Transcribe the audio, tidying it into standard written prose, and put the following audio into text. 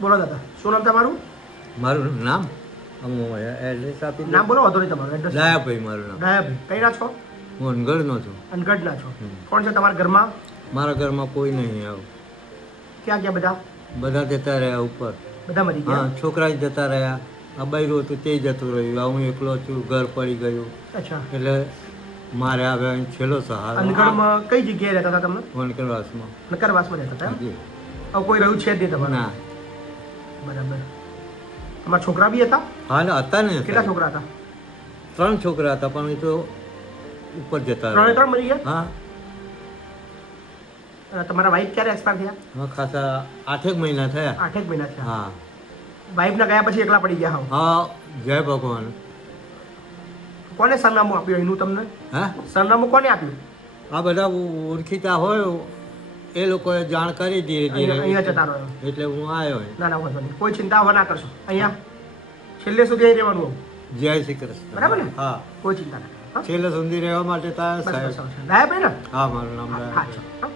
બોલો દાદા, શું નામ તમારું? મારું નામ એડ્રેસ આપી નામ બોલો, વાંધો નહીં તમારું એડ્રેસ. દયાભાઈ મારું નામ. ડાયાભાઈ, કઈ ના છો? હું અનગઢનો છું. અનગઢના છો. કોણ છે તમારા ઘરમાં? મારા ઘરમાં કોઈ નહીં આવું. ક્યાં ગયા બધા? બધા જતા રહ્યા ઉપર. બધા મરી હા, ગયા. છોકરા જ જતા રહ્યા. આ બૈરું હતું તે જતું રહ્યું. આ હું એકલો છું, ઘર પડી ગયું. અચ્છા. એટલે મારે હવે અહીં છેલ્લો સહારો. અનગઢમાં કઈ જગ્યાએ રહેતા હતા તમે? વનકરવાસમાં. નકરવાસમાં રહેતા હતા એમ? હાજી. હવે કોઈ રહ્યું છે જ નહીં તમારે? ના. બરાબર. તમારા છોકરા બી હતા? હા હતા ને. કેટલા છોકરા હતા? 3 છોકરા હતા પણ એ તો ઉપર જતા ત્રણે રહ્યા. 3 મરી ગયા? હા. અને તમારા વાઈફ ક્યારે એક્સપાયર થયા? હા ખાસા 8 મહિના થયા. 8 મહિના થયા. હા. વાઈફના ગયા પછી એકલા પડી ગયા. હા જય ભગવાન. કોને સરનામું આપ્યું એનું તમને? હા સરનામું કોને આપ્યું? આ બધા ઓળખીતા હોય એ લોકોએ જાણ કરી ધીરે ધીરે અહીંયા જતા રહ્યો. એટલે હું આવ્યો. ના ના વાંધો નહીં, કોઈ ચિંતા હવે ના કરશો. અહીંયા છેલ્લે સુધી અહીં રહેવાનું. જય શ્રી કૃષ્ણ. બરાબર ને? હા કોઈ ચિંતા ના કરો. છેલ્લે સુધી રહેવા માટે તાર બસ સાહેબ. બસ ડાયાભાઈ ને? હા મારું નામ હા રાય. હા.